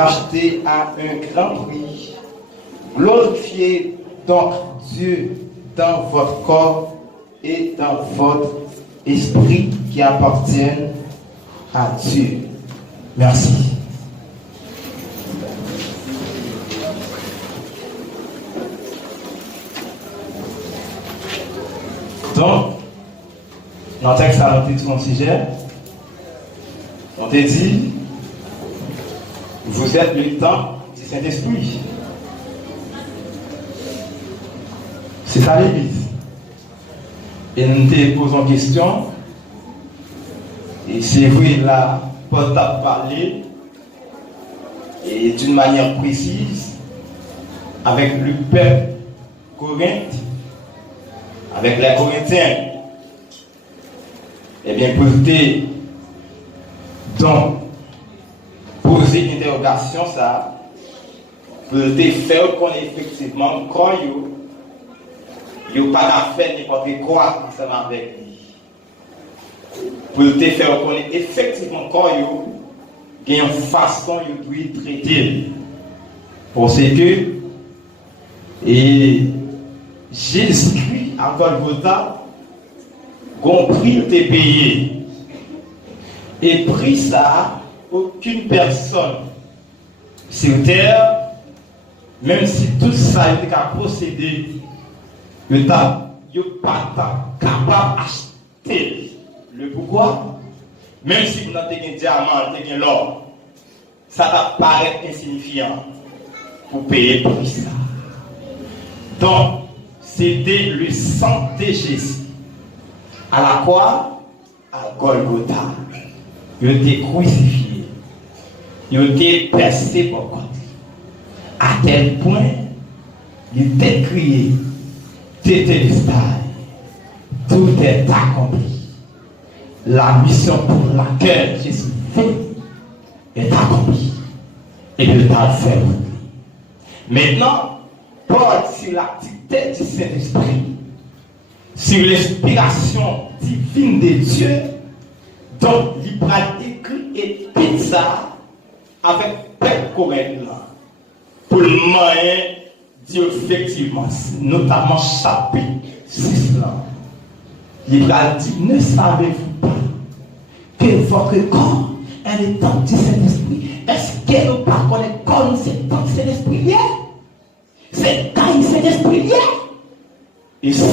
acheté à un grand prix. Glorifiez donc Dieu dans votre corps et dans votre esprit qui appartiennent à Dieu. Merci. Donc, dans le texte, on a dit mon sujet. On t'a dit, vous êtes le temps du Saint-Esprit. C'est ça l'Église. Et nous te posons question. Et c'est vrai, là, Paul t'a parlé et d'une manière précise avec le peuple Corinthe, avec les Corinthiens. Eh bien, poser donc poser une interrogation, ça, pour te faire qu'on effectivement, quand il n'y a pas faire n'importe quoi ensemble avec lui. Pour te faire qu'on effectivement, quand il y a une façon de traiter. Parce que et Jésus-Christ, à Golgotha, compris te payer. Et pris ça, aucune personne sur terre, même si tout ça était qu'à posséder, il n'est pas capable d'acheter. Le pourquoi? Même si vous avez un diamant, un l'or, ça paraît insignifiant pour payer pour ça. Donc, c'était le sang de Jésus. À la croix, à Golgotha, il a été crucifié, il a été percé pour côté. À tel point, il était crié, Tétélestai, tout est accompli. La mission pour laquelle Jésus fait est accomplie. Et il t'a fait. Maintenant, Paul, sur l'activité du Saint-Esprit, sur l'inspiration divine de Dieu, donc il va écrire et peindre ça avec peuple Corinthe pour le moyen dire effectivement, notamment chapitre 6 là. Il va dire, ne savez-vous pas que votre corps est le temple du Saint-Esprit? Est-ce que nous ne connaissons pas comme c'est temple du Saint-Esprit? C'est quand il Saint-Esprit. Et ça,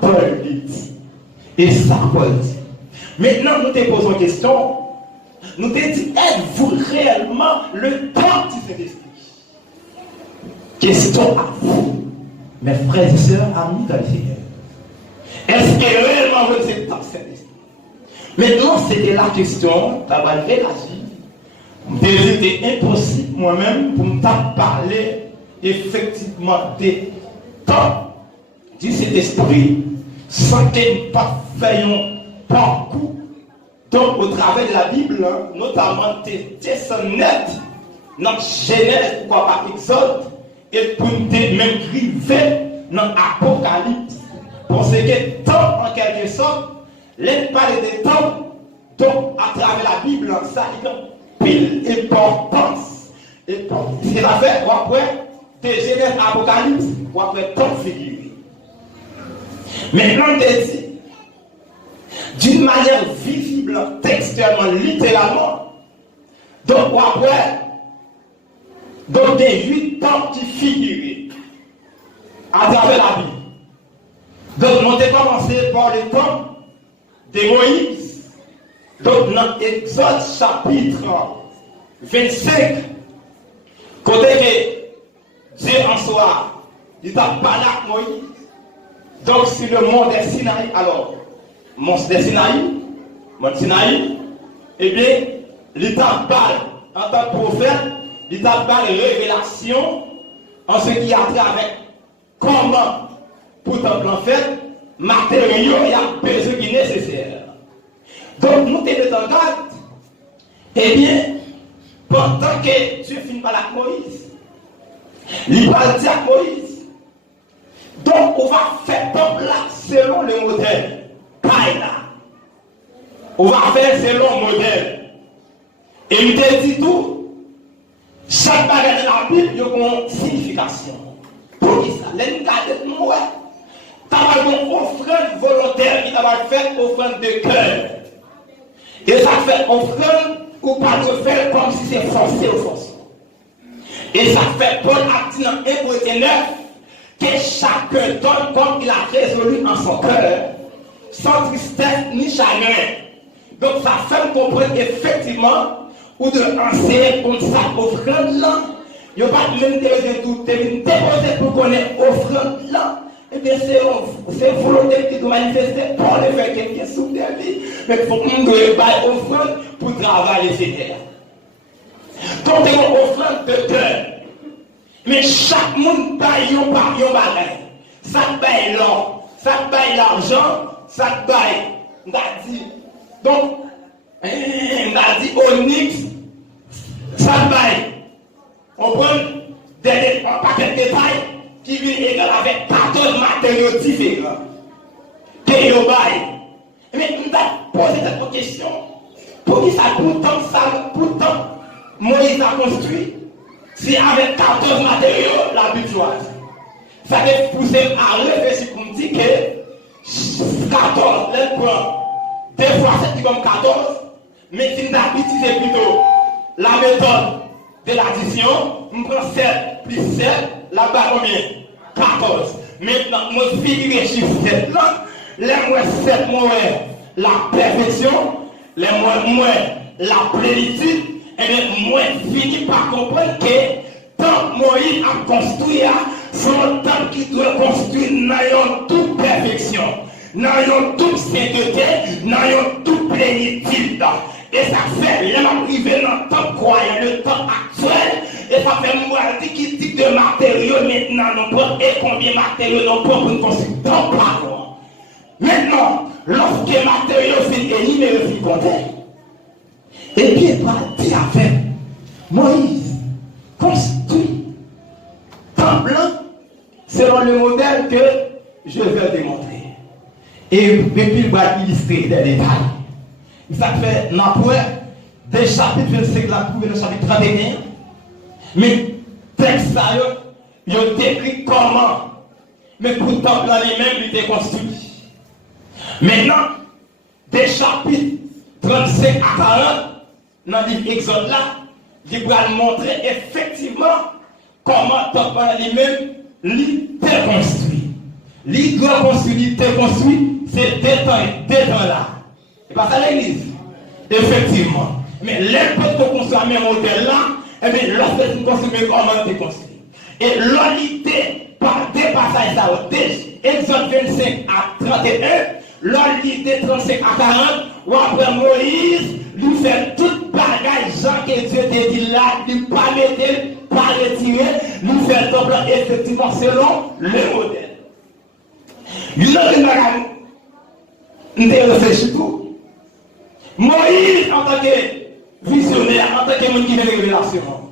Paul dit. Et ça, Paul dit. Maintenant, nous te posons une question. Nous te disons, êtes-vous réellement le temps du Saint-Esprit? Question à vous, mes frères et sœurs, amis dans le Seigneur. Est-ce que réellement vous êtes dans le Saint-Esprit? Maintenant, c'était la question, tu vas réagir. C'était impossible moi-même pour me parler effectivement des temps du Saint-Esprit sans que nous pas fassions parcours. Donc, au travers de la Bible, notamment des net dans Genèse, pourquoi pas Exode, et pour nous même river dans l'Apocalypse. Parce que temps, en quelque sorte, les parler des temps, donc à travers la Bible, ça a pile importance. Et c'est la fait, après, de Genèse Apocalypse, ou après temps figuré. Maintenant, on dit, d'une manière visible, textuellement, littéralement, donc après, donc des 8 temps qui figurent à travers la Bible. Donc, nous avons commencé par le temps de Moïse. Donc, dans Exode chapitre 25, côté que Dieu en soi, il a parlé avec Moïse. Donc, sur le mont des Sinaï, alors, mont des Sinaï, eh bien, il a parlé en tant que prophète. Il t'a parlé de révélation en ce qui a trait avec comment, pour ton plan fait, matériaux et besoin qui est nécessaire. Donc, nous te en garde, eh bien, pendant que Dieu finit par la Moïse, il va dire à Moïse, donc on va faire top là selon le modèle. Kaila. On va faire selon le modèle. Et il te dit tout. Chaque offrande volontaire qui va faire offrande de cœur. Et ça fait offrande ou pas de faire comme si c'est forcé ou forcé. Et ça fait Paul a dit dans 1 Corinthiens 9 que chacun donne comme il a résolu en son cœur, sans tristesse ni chagrin. Donc ça fait comprendre effectivement ou de enseigner comme ça offrande là. Il n'y a pas de même déposer pour connaître offrande là. Eh bien, c'est volonté qui doit manifester pour le faire quelqu'un sous la vie. Mais il faut qu'on doit offrande pour travailler ces terres. Quand on offrande de cœur, mais chaque monde paye un bagage. Ça paye l'or, ça paye l'argent, ça paye. On a dit, donc, on a dit onyx, ça paye. On prend un paquet de détails qui vient égal avec 14 matériaux différents. Que yo bail. Mais on a posé cette question. Pour qui ça pourtant Moïse a construit, c'est avec 14 matériaux la butoise. Ça fait pousser à réfléchir pour me dire que 14, les points, des fois c'est comme 14, mais si on a utilisé plutôt la méthode de l'addition, on prend 7 plus 7, là-bas combien 14. Maintenant, on finit les chiffres 7 là, les moins 7 moins la perfection, les moins la plénitude, et bien moi fini par comprendre que tant Moïse a construit, son temps qui doit construire dans toute perfection, dans toute sainteté, dans toute plénitude. Et ça fait l'arrivée dans le temps croyant, le temps actuel, et ça fait moi dire qui type de matériaux maintenant nous prenons et combien de matériaux nous prenons pour nous construire dans le plan. Maintenant, lorsque les matériaux sont éliminés, ils sont contents. Et puis, il va dire avec Moïse, construit temps blanc selon le modèle que je vais démontrer. Et puis, il va illustrer des détails. Ça fait des chapitres 25 là pour le chapitre 31. Mais texte ça, il a décrit comment. Mais pourtant, dans les mêmes, il était construit. Maintenant, des chapitres 35 à 40, dans le livre Exode là, il va montrer effectivement comment dans les mêmes, il était construit. Il doit construire, il était construit, c'est deux temps là. Et pas ça l'église. Effectivement. Mais l'important qu'on construit le même modèle là, eh bien, lorsque tu construis, comment tu construis. Et l'unité par des passages ça, Exode 25 à 31, l'unité 35 à 40, ou après Moïse, lui fait toute bagaille, Jean que Dieu te dit là, lui pas mettre, pas retirer, lui fait double effectivement selon le modèle. Il y a une bagaille, nous avons réfléchi tout. Moïse, en tant que visionnaire, en tant que monde qui fait des révélations,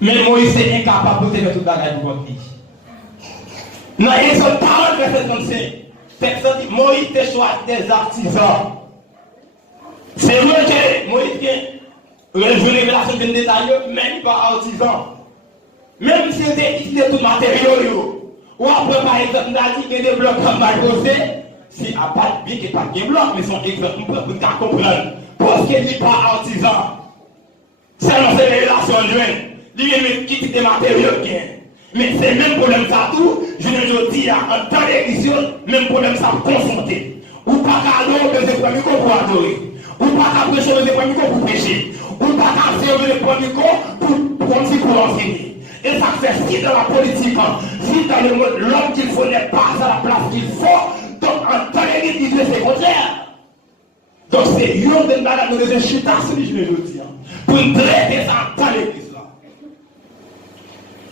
mais Moïse est incapable de faire toute la bagaille pour votre vie. Dans Exode 40, verset 35, Moïse a choisi des artisans. C'est vrai que Moïse a une révélation de détail, mais il n'est pas artisan. Même si il était tout matériaux, ou après, par exemple, il a dit qu'il y a des blocs comme mal posés. Si à pas bien qu'il n'y ait pas de bloc, mais son exemple pour comprendre. Parce qu'il n'est pas artisan. C'est dans ces relations lui, il quitte des matériaux. Mais c'est le même problème ça tout, je ne dis en tant d'église, même problème ça confronté. Ou pas qu'à adorer les premiers pour adorer. Ou pas qu'à prêcher les premiers pour prêcher. Ou pas qu'à servir les premiers pour enseigner. Et ça fait si dans la politique, si dans le monde, l'homme qu'il faut n'est pas à la place qu'il faut. Donc, en tant qu'église, c'est contraire. Donc, c'est yon de malade de les chuter, celui que je veux dire. Pour nous traiter ça en tant l'église là.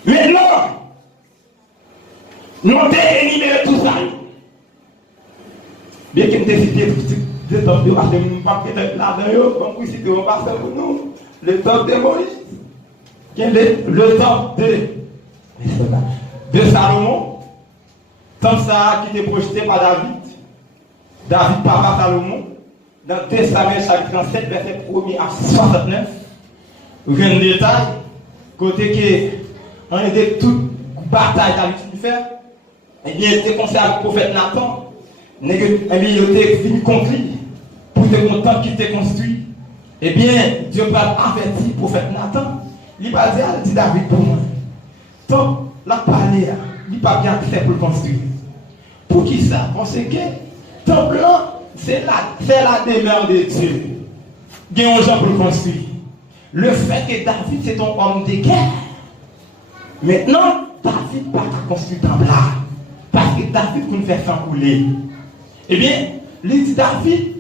Maintenant, nous avons énuméré tout ça. Bien qu'il me cité tout le temps de parce que nous ne pas là-dedans, comme vous citez au pasteur pour nous, le temps de Moïse, le temps de Salomon. Comme ça qui était projeté par David papa Salomon, dans 2 Samuel chapitre 37, verset 1er à 69, vous avez un détail, côté que, on était toute bataille David qui fait, et bien, il était conseillé avec le prophète Nathan, il était venu contre lui pour te content qu'il t'ait construit. Eh bien, Dieu va avertir le prophète Nathan. Il va dire, dit David pour moi. Donc, la parler, il va bien fait pour le construire. Pour qui ça? Parce que temple là, c'est la demeure de Dieu. Il y a un gens pour le construire. Le fait que David c'est un homme de guerre. Maintenant, David n'a pas construit le temple là. Parce que David peut faire sang couler. Eh bien, il dit David,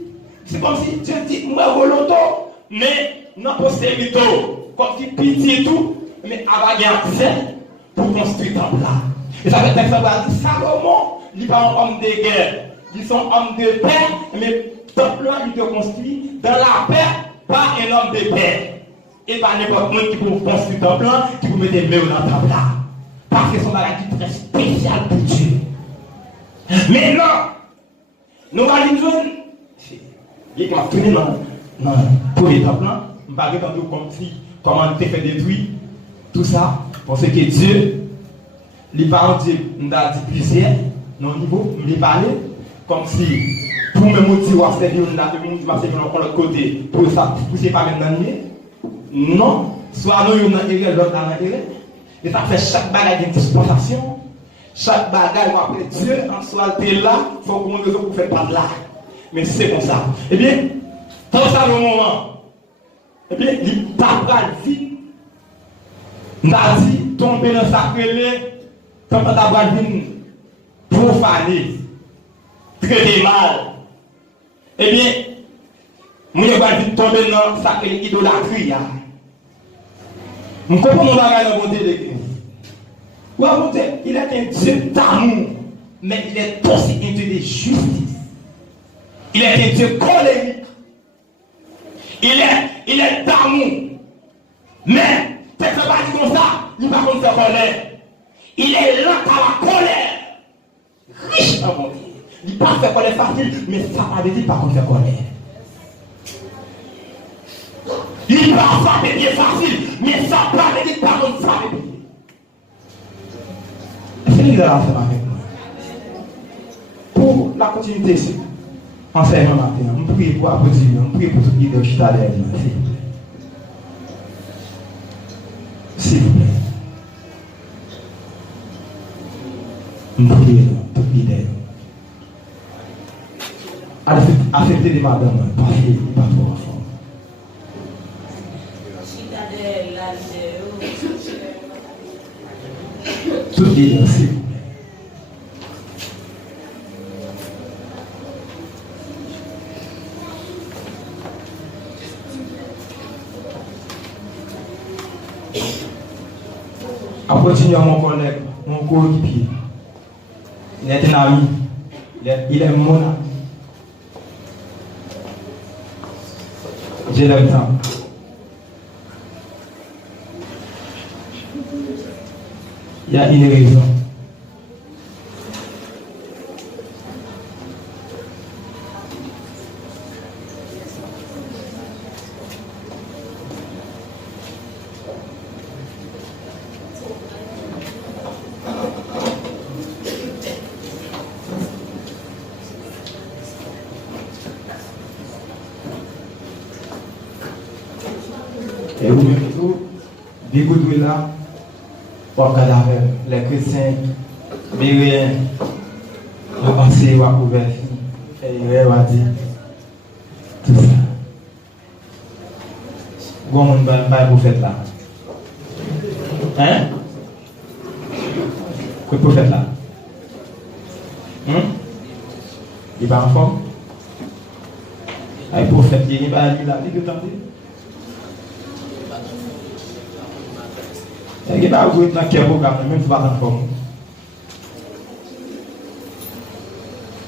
c'est comme si Dieu dit, moi, Roloto, mais non postérité, comme si pitié et tout, mais avoir accès pour construire le temple là. Et ça veut dire que ça va dire Salomon, il n'est pas un homme de guerre, ils sont hommes de paix, mais le temple là, il est construit dans la paix, pas un homme de paix. Et pas n'importe qui peut construire le temple là, qui peut mettre des mains dans le temple là. Parce que son bagage est très spécial pour Dieu. Mais non, nous allons jouer. Il m'a tourné dans le premier temple là, je ne vais pas comme si, comment il fait détruire tout ça, parce que Dieu, les parents Dieu nous a dit plusieurs, non niveau, nous parler comme si, pour me motiver à faire nous avons de l'autre côté, pour ça, pour c'est pas même dans le non, soit nous dans l'erreur, l'autre dans l'erreur, et ça fait chaque bagaille une dispensation, chaque bagaille où après Dieu, en soit là, il faut qu'on raison pour faire pas de là. Mais c'est comme ça. Eh bien, dans ça le moment, eh bien, il tape la vie. N'a dit tomber dans sa querelle, quand on a vu profaner, traiter mal. Eh bien, moi je vais tomber dans sa querelle idolâtrie. Je comprends mon bagage dans mon Dieu de Christ. Il est un Dieu d'amour, mais il est aussi un Dieu de justice. Il est un Dieu colérique. Il est d'amour. Mais, c'est pas dit comme ça, il va contre sa colère. Il est lent à la colère. Riche à mon Dieu. Il ne pas faire colère facile, mais ça va dire pas contre sa colère. Il va faire bien facile, mais ça va dire pas contre sa colère. Est-ce qu'il est là avec moi? Pour la continuité ici. Enseignement matin, on prie pour applaudir, on prie pour tout guide de chita d'air. S'il vous plaît. On prie pour tout guide d'air. Acceptez les madames, parce qu'il n'est pas trop fort. Tout guide, s'il vous plaît. À continuer mon collègue, mon coéquipier. Il est un ami. Il est mon ami. J'ai le temps. Il y a une raison. Et vous même tout, dégoûtez là, pour cadavre, les chrétiens, les le passé va couvert, et il va dire tout ça. Comment on va vous faire là? Hein? Que vous faites là? Il va en forme? Le prophète, il va aller là, il va tenter. Il va jouer dans quel programme, même si pas en forme.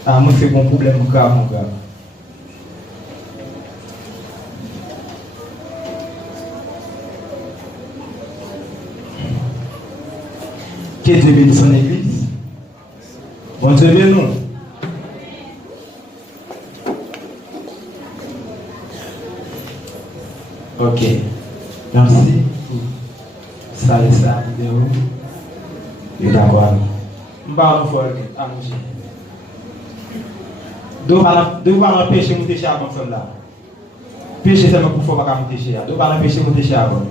Ah, moi, c'est mon problème grave, mon gars. Que Dieu bénisse son église. Bon Dieu bénisse nous. Ok. Merci. Ça et ça, vidéo. Et d'accord. Je vais vous faire un De pas empêcher de monter chez avant comme là. Péché seulement pour faire pas monter chez. De pas empêcher de monter chez avant.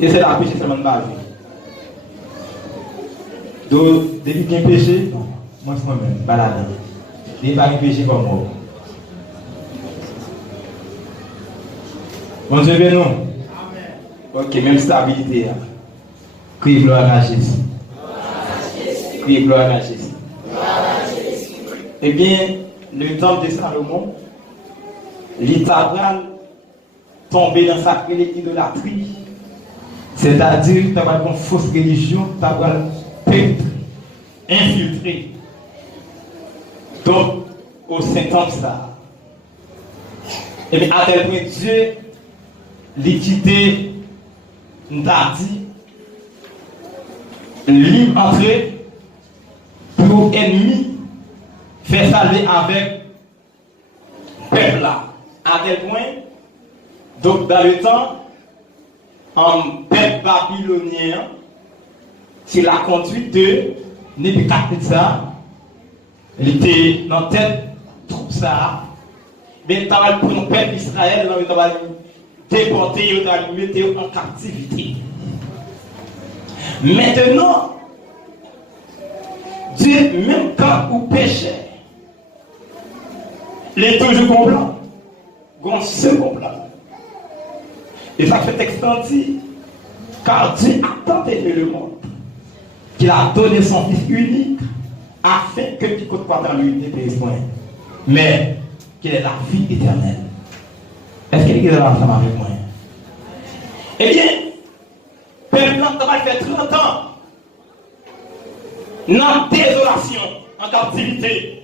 Et c'est la péché seulement de base. Donc, depuis qu'il y a un péché, moi c'est moi-même, balade. Il n'y a pas de péché comme moi. Bon Dieu, bien non. Ok, même stabilité. Crie gloire à Jésus. Crie gloire à Jésus. Eh bien, le temple de Salomon, l'État tombé dans sa idolâtrie. C'est-à-dire, tu as une fausse religion, tu as pénétrer, infiltrer. Donc, au Saint-Temple, ça. Et bien, à tel point, Dieu, l'équité, nous a dit, libre entrer pour ennemi, faire saluer avec peuple là. À tel point, donc, dans le temps, en peuple babylonien, c'est la conduite de Nebuchadnezzar. Il était dans la tête de tout ça. Mais il va prendre le peuple d'Israël, il va déporter, il va le mettre en captivité. Maintenant, Dieu, même quand vous péchez, il est toujours complet. Un second plan. Et ça fait extendir, car Dieu a tant aimé le monde qu'il a donné son Fils unique afin que tu ne pas dans l'unité des points, mais qu'il ait la vie éternelle. Est-ce qu'il est là ensemble avec moi? Eh bien, peuple va faire 30 ans dans désolation, en captivité.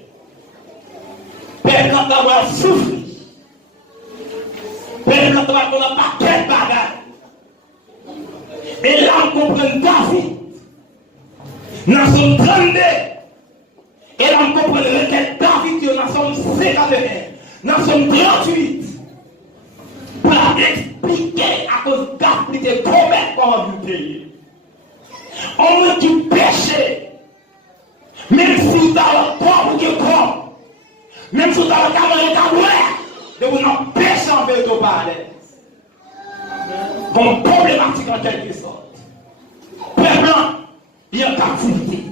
Peuple va souffrir. Peuple va pas quel bagage. Et là, on comprend David. Dans son 32. Et là, on comprend lequel David, dans son 51. Dans son 38. Pour expliquer à cause David de combien comment vous payer. On me dit péché. Même si tu as le corps ou le corps. Même si tu as le corps de vous n'en péché envers ton parler. Comme problématique en quelque sorte. Peuple, il y a une captivité.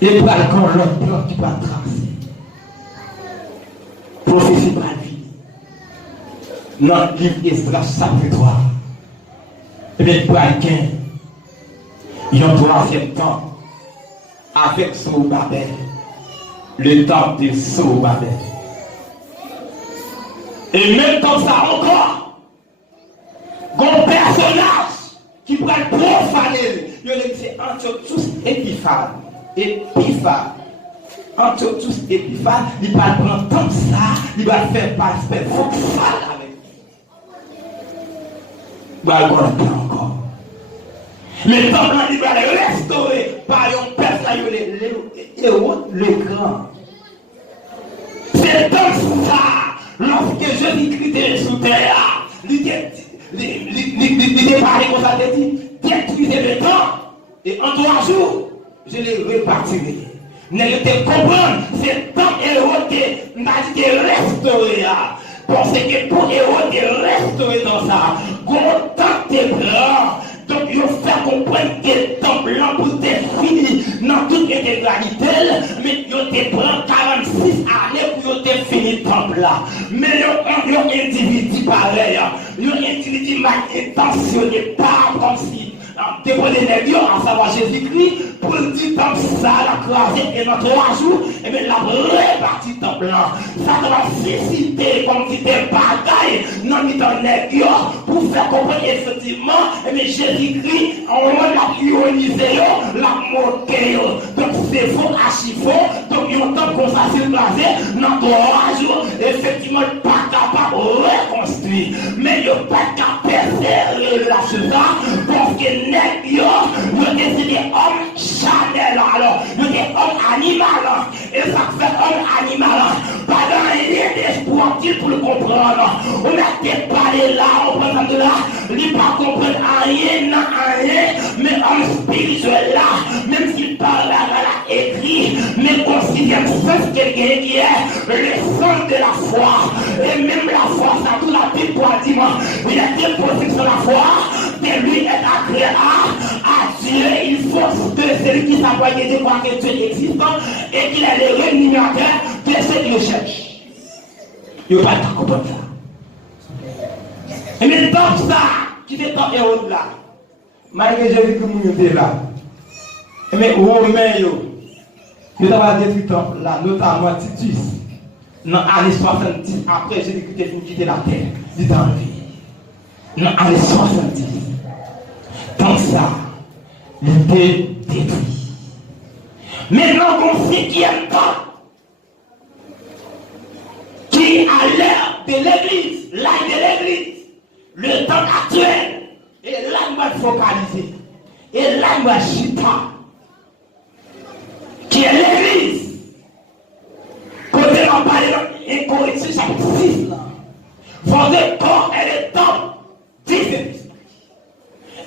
Et pour aller quand l'autre plan qui va tracer. Prophétie par la vie. Dans le livre Esdras chapitre 3. Et bien pour quelqu'un, il y a un troisième temps avec Zorobabel. Le temps de Zorobabel. Et même comme ça encore, un personnage qui pourrait profaner, il y a Antiochus Épiphane. Antiochus Épiphane, il va prendre comme ça, il va faire passer ça avec lui. Il va le encore. Mais tant qu'il va le restaurer par un personnage, le grand. C'est comme ça. Lorsque Jésus-Christ est sous terre, il est parlé comme ça, il dit, détruisez le temps, et en 3 jours, je les répartirai. N'allez pas comprendre, c'est temps héros qui m'a dit restaurer. Parce que pour héros de restaurer dans ça, quand temps est grand, donc il faut faire comprendre que le temps blanc pour être fini dans toute intégralité, mais il te prend 46 années pour te finir le temps là. Mais il y a un individu pareil, il y a un individu mal intentionné, pas comme si dépendait des lieux, à savoir Jésus-Christ, pour le dire comme ça, la croisée et dans 3 jours, et bien la répartie le temps blanc. Ça va susciter comme si des bagailles dans le nègre pour faire comprendre effectivement, et bien Jésus-Christ, on l'a ionisé, l'a moqué. Donc c'est faux, archi faux, donc il y a un temps qu'on s'est placé dans 3 jours, effectivement, pas capable de reconstruire, mais il n'y a pas capable de persévérer là sur ça, parce que nègre, il y a des hommes chanel, alors, il y a des hommes animaux, et ça fait homme animal, pas dans l'idée d'espoir pour le comprendre, on a des pas aller là, on prend de là, il ne pas comprendre rien, mais en spirituel là, même s'il parle là, écrit, mais considère que quelqu'un qui est le centre de la foi, et même la foi, ça tout la Bible pour dire, il y a des possibles sur la foi, mais lui est agréable à Dieu, il faut que celui qui s'appelle que Dieu croit que Dieu existe, et qu'il est le rémunérateur de ce qu'il cherche. Il ne va pas comprendre ça. Et mais dans ça, qui est dans Hérode là, malgré Jésus que nous sommes là, mais Romain, il a détruit le temple là, notamment Titus, dans l'année 70, après Jésus-Christ est venu quitter la terre, il est enlevé. Dans l'année 70, dans ça, il était détruit. Maintenant, on sait qu'il y a un temps qui a l'heure de l'église, l'âge de l'église, le temps actuel, et là, il va focaliser, et là, il va chita, qui est l'église. Côté on parle dans Corinthiens chapitre 6, votre corps est le temple du Saint-Esprit.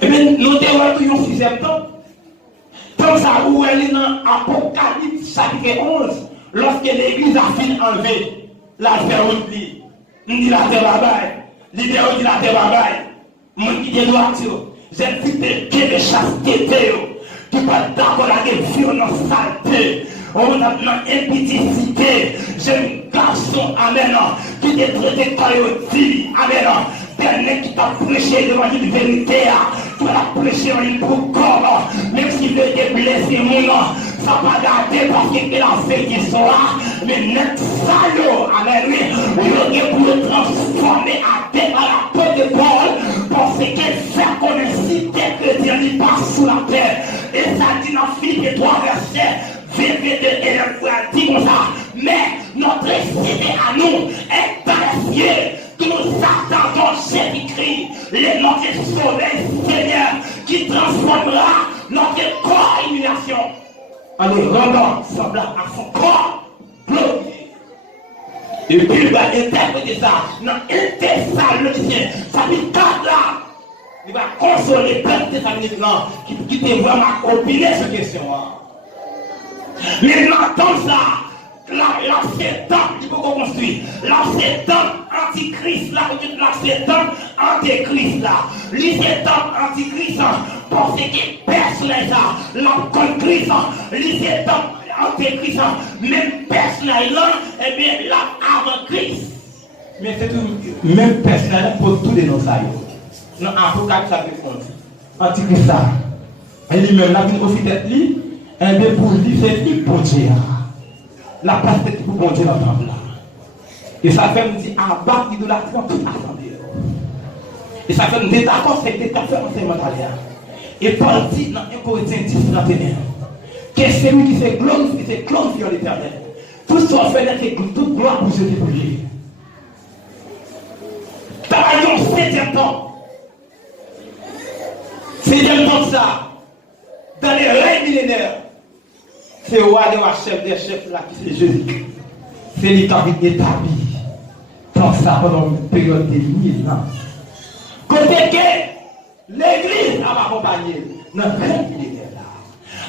Et bien, nous devons toujours le sixième temple. Comme ça, où elle est dans Apocalypse chapitre 11, lorsque l'église a fini enlever la terre au pli. On dit la terre babaye. L'idée dit la terre babaye. Moi qui est droit, j'ai vu des chasteté, qui ne pas d'accord avec violence saleté. On a une impudicité. J'ai un garçon, amen, qui est traité comme dit, amen. Dernier qui t'a prêché devant une vérité, tu l'as prêché en une corps, même s'il veut te blesser, mon nom, ça va garder parce qu'il a fait qu'il soit, mais net salaud, amen, oui, il est pour le transformer à terre à la peau de Paul, parce qu'elle fait qu'on est si chrétien, il passe sous la terre, et ça dit dans Philippe 3 versets, 22 et 9 dit comme ça, mais notre cité à nous est dans les cieux, que nous attendons Jésus-Christ, notre sauveur Seigneur, qui transformera notre corps en humiliation, en nous rendant semblable à son corps glorifié. Et puis il va interpréter ça dans 1 Thessaloniciens, chapitre 4 là. Il va consoler plein de Thessaloniciens qui te vraiment opiner cette question. Maintenant, dans ça, l'ancien temple, il faut qu'on construise. L'ancien temple antichrist, là, l'ancien temple antichrist, là. L'ancien temple antichrist, pour ce qui est personnel, la conchrist, l'ancien temple antichrist, même personnel, là, et bien, là, avant Christ. Mais c'est tout, même personnel pour tous les noms, ça y est. Non, Apocalypse, ça veut dire antichrist, ça. Et lui-même, là, il aussi d'être lui, et bien, pour lui, c'est lui, pour Dieu. La perspective pour monter dans le temple là. Et ça fait me dire abattre l'idolâtrie dans toute assemblée. Et ça fait me dire d'accord, c'est que tu as fait enseignement d'aller. Et Paul dit dans 1 Corinthiens 10, 31, que c'est lui qui s'est glorifié en l'éternel. Tout ce qu'on fait d'être toute gloire pour Dieu pour lui. Travaillons 7e temps. 7e temps ça. Dans les règles millénaires. C'est le roi de chef des chefs là qui c'est Jésus. C'est lui qui a été établi. Tant ça pendant une période de 1000 ans. Côté que l'église a accompagné dans le règne millénaire là.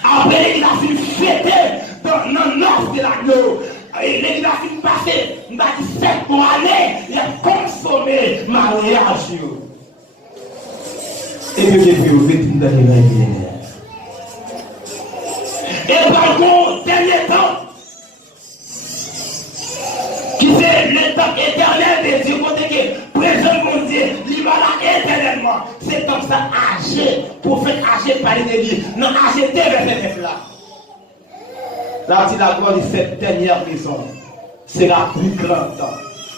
Après l'église a fini fêter dans l'os de l'agneau. Et l'église a fini passer dans 7 années. Il a consommé mariage. Et puis depuis au retour dans le règne millénaire. Et par contre, dernier temps, qui c'est le temps éternel de Dieu, côté que présent mon Dieu, il va là éternellement. C'est comme ça, âgé, prophète âgé par l'ennemi. Non, âgé, verset 9 là. Là, dit la gloire de cette dernière maison sera plus grande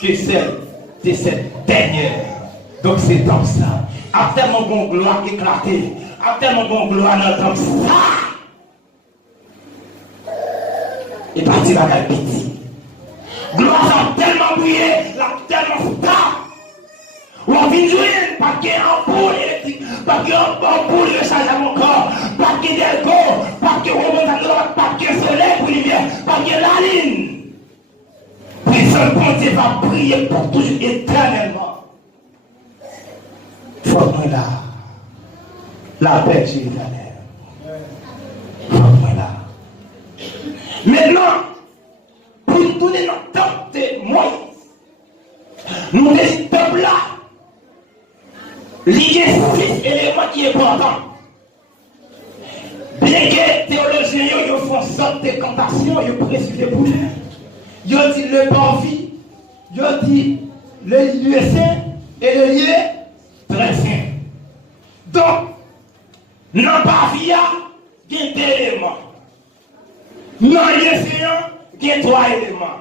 que celle de cette dernière. Donc c'est comme ça. A tellement bon gloire éclatée, a tellement bon gloire dans comme ça. Et parti la pitié. Gloire a tellement brillé, la tellement star. Ou on vient jouer, pas qu'il y ait un boule électrique, pas qu'il y ait un boule de charge à mon corps, pas qu'il y ait des go, pas qu'il y ait un droite, pas qu'il y ait un soleil pour lumière, pas qu'il y ait la ligne. Puis ce bon Dieu va briller pour toujours éternellement. faut moi là. La paix de Jérusalem. Faut moi là. Maintenant, pour tourner notre temps de Moïse, nous décidons là. Il y a 6 éléments qui sont importants. Bien que les théologiens font sorte de cantation, ils précisent pour eux. Ils ont dit le parvis, ils ont dit le lieu saint et le lieu très saint. Donc, dans le parvis, il y a 2 éléments. Dans le lieu saint, il y a 3 éléments.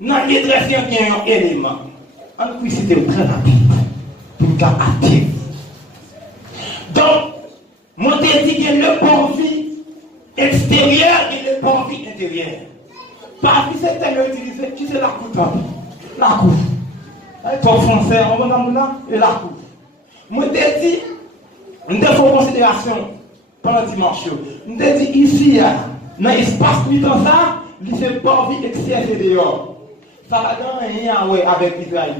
Dans le lieu très saint, il y a 1 élément. On peut citer très rapide pour nous actif. Donc, moi, je dis que le parvis extérieur et le parvis intérieur. Parvis, c'est tellement utilisé, qui c'est la cour? La cour. Toi, français, on va dans là, et la cour. Moi, je dis, nous devons considération pendant dimanche. Nous devons dire ici, dans l'espace mi-temps, ça, c'est parvis extérieur et dehors. Ça va dans rien avec Israël.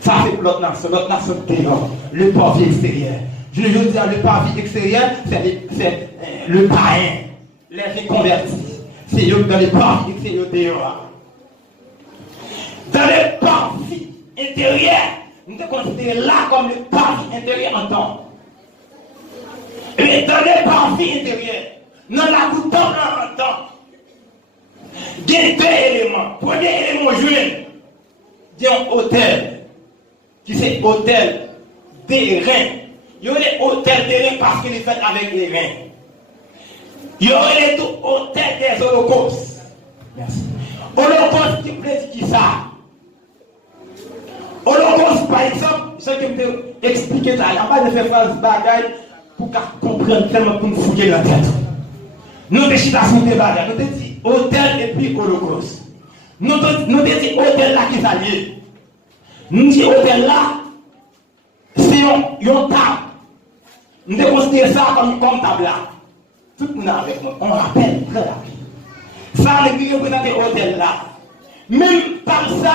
Ça, c'est l'autre nation dehors, le parvis extérieur. Je veux dire, le parvis extérieur, c'est le païen, les convertis. C'est dans les parvis extérieurs dehors. Dans le parvis intérieur, nous devons considérer là comme le parvis intérieur en temps. Et dans le parvis intérieur, nous avons tout en temps. Il y a 2 éléments. Premier élément, il y a un hôtel, qui c'est hôtel des reins. Il y a les hôtels des reins parce qu'il est fait avec les reins. Il y a les hôtels des holocaustes. Merci. Holocauste qui plaît qui ça? Holocauste, par exemple, ce que je peux expliquer ça, il n'y a pas de faire phrase bagaille pour comprendre tellement pour nous fouiller la tête. Nous décidons de bagaille. Nous disons hôtel et puis holocauste. Nous disons hôtel là qui s'allie. Nous disons hôtel là, c'est un table. Nous devons considérer ça comme table là. Tout le monde avec moi, on rappelle très rapide. Ça, les gens qui représenter l'hôtel là. Même par ça,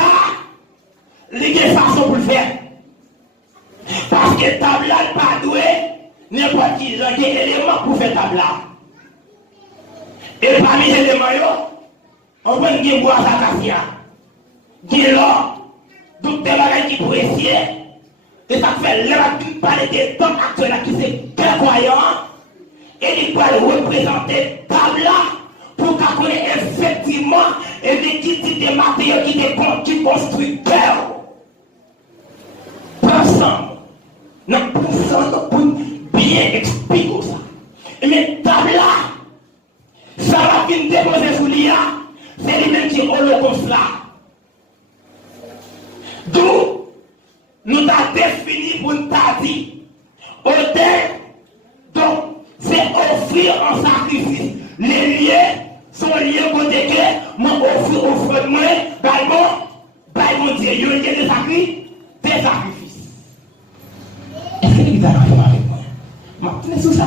les gens façon pour le faire. Parce que table là n'est pas doué, n'importe qui, il y a des éléments pour faire table là. Et parmi les éléments, on peut dire bois acacia. Qui l'or, donc des bagages qui pour essayer. Et ça fait l'heure qui parle des temps actuels qui sont très croyants. Et il va représenter table là pour qu'on ait effectivement des types de matériaux qui construisent peur. Ensemble, nous pour bien expliquer ça. Mais table là, ça va venir déposer sous l'IA, c'est lui-même qui est holocauste là. D'où nous avons défini pour nous dire, hôtel, donc, c'est offrir en sacrifice. Les lieux sont liés côté que moi offre moi, mon Dieu, il y a des sacrifices. Est-ce que vous avez avec moi? Je suis ça,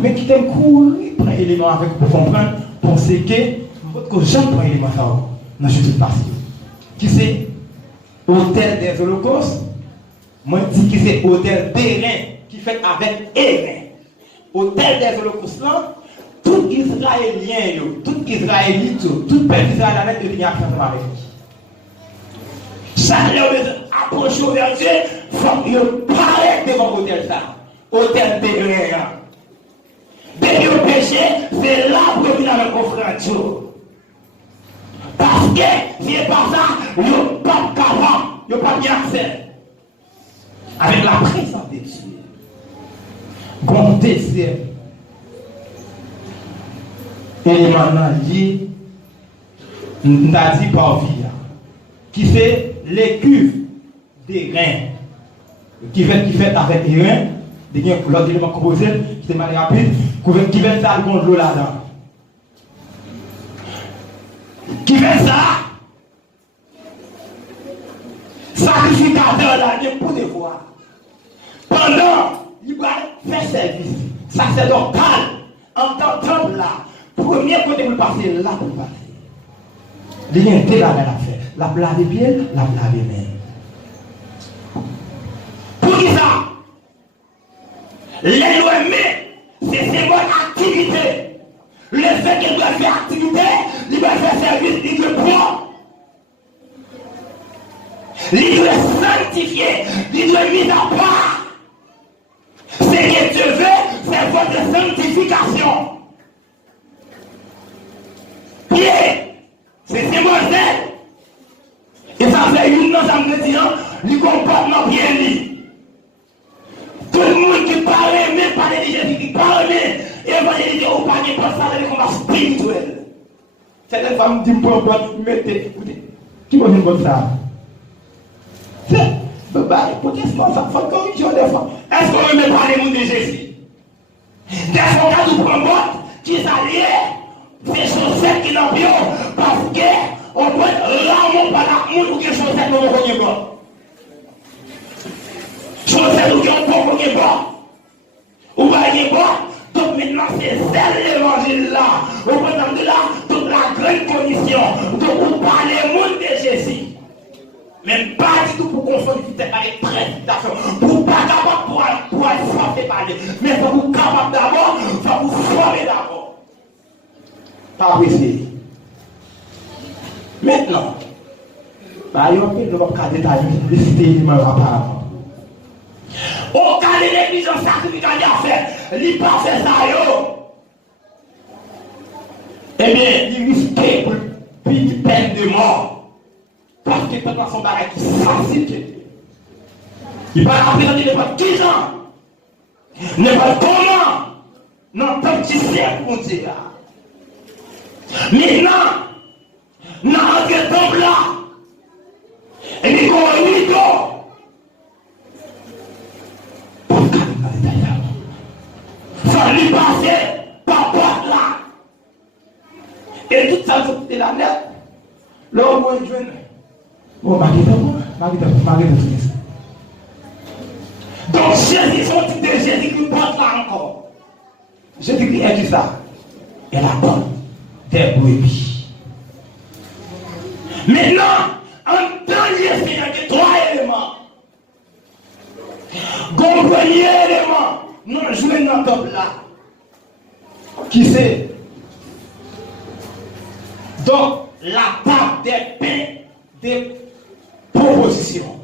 mais qui t'aime courir, prend l'élément avec vous pour comprendre, penser que j'aime prendre l'élément ça. Non, je suis passé. Qui c'est hôtel des holocaustes? Moi, je dis que c'est hôtel des reins, qui fait avec Hérin. Hôtel des holocaustes là, tout Israélien, tout Israélite, tout peuple israélien de venir ensemble avec lui. Chaque approche vers Dieu, il faut qu'il paraît devant l'hôtel ça. Hôtel des reins. Dès le péché, c'est là pour venir avec offrande. Parce que si c'est pas ça, il n'y a pas de capable, il n'y a pas bien accès. Avec la présence de Dieu. Grand désir. Élément lié, nous avons dit par vie, qui fait les cuves des reins, qui fait avec les reins, l'autre élément composé, qui est mal rapide, qui fait ça avec l'eau là-dedans. Qui fait ça, sacrificateur là, il pour devoir. Pendant, il va faire service, sacerdotal, en tant que là, premier côté pour passer, là pour passer. Il y a un tel à faire. La blague des pieds, la blague des mains. Pour qui ça? L'éloignement, c'est symbole activité. Le fait qu'il doit faire activité, il doit faire service, il doit prendre. Il doit sanctifier, il doit mis à part. Ce que Dieu veut, c'est votre sanctification. Pied, c'est symbole d'aide. Et ça fait une chose, ça me dit, le comportement bien dit. Tout le monde qui parle, même parler de Jésus, qui parle, évangéliser ou pas, il pense à des combats spirituels. Certaines femmes disent, bon, mettez, écoutez, qui va venir comme ça? C'est, protestant, ça fait corruption des fois. Est-ce qu'on veut parler le monde de Jésus? Des fois, quand on prend botte, qui s'allie, c'est chaussettes qui n'ont pas, parce qu'on doit rarement par la monde ou que chaussettes n'ont pas botte. Chaussettes ou qu'on peut pas. Ou pas bon, donc maintenant c'est l'évangile là. Au présent de là, toute la grande condition. Donc vous parlez le monde de Jésus. Même pas du tout pour confondre par les précipitations. Pour pas capable pour être forcé par Dieu. Mais il faut vous capable d'abord, il faut vous former d'abord. Pas apprécier. Maintenant, il y a un peu de cas détaillé, de citer apparemment. Au cas de négligence sacrificale à faire, il pas fait ça, eh bien, il risque pour une peine de mort. Parce que peuple son barrage qui sensible. Il va représenter n'importe qui gens, n'importe comment, n'importe qui sert pour Dieu. Maintenant, dans le temple là, et il y a un rideau. Ça lui passait par porte là. Et tout ça, c'était la net. Là, on voit une jeune. Oh, donc, Jésus, son type de Jésus qui porte là encore. Jésus qui est ça. Et la porte des brebis. Maintenant, en dernier Seigneur, il y a 3 éléments. Bon premier élément, nous jouons dans le top là. Qui c'est? Donc, la table des pains des propositions.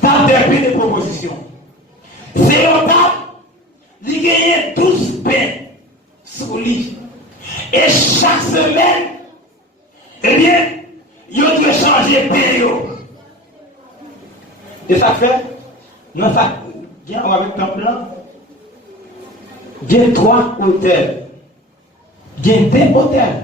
Table des pains des propositions. C'est une table, il gagne 12 pains sous lui. Et chaque semaine, eh bien, il doit changer de pain. Et ça fait, dans ça, bien avec le temple là, il y a 3 hôtels. Il y a 2 hôtels.